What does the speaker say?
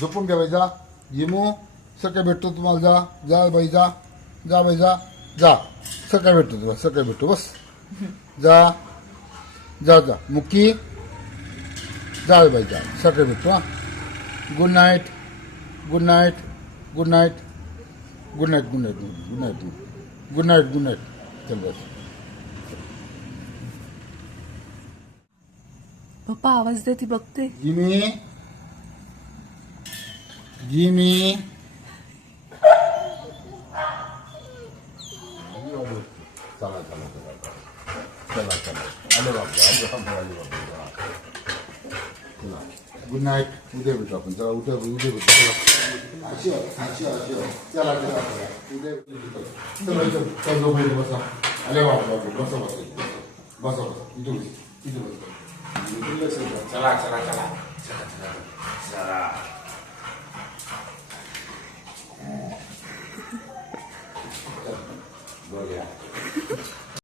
झोपून घ्या बाई जा. येमू सकाळी भेटतो तुम्हाला. जा जा बाई जा. जा बाई जा. जा सकाळी भेटतो तुम्हाला. सकाळी भेटतो बस. जा जा जा मुक्की. जा बाई जा. सकाळी भेटतो हां. Good night. Good night. Good night. Good night. Good night. Good night. Good night. Good night. चल बस. पप्पा आवाज देते बघते. Jimmy Jimmy. चला चला चला चला चला. आले बाबा. आले बाबा. आले बाबा. चला गुड नाईट. उद्या भेटू आपण. चला उद्या उद्या भेटू. चला अशी अशी अशी. चला चला उद्या भेटू. चला चल झोपायला बसा. आले बाबा. बसा बसा बसा बसा. इथे बस. इथे बस. चला चला चला चला चला. बघूया.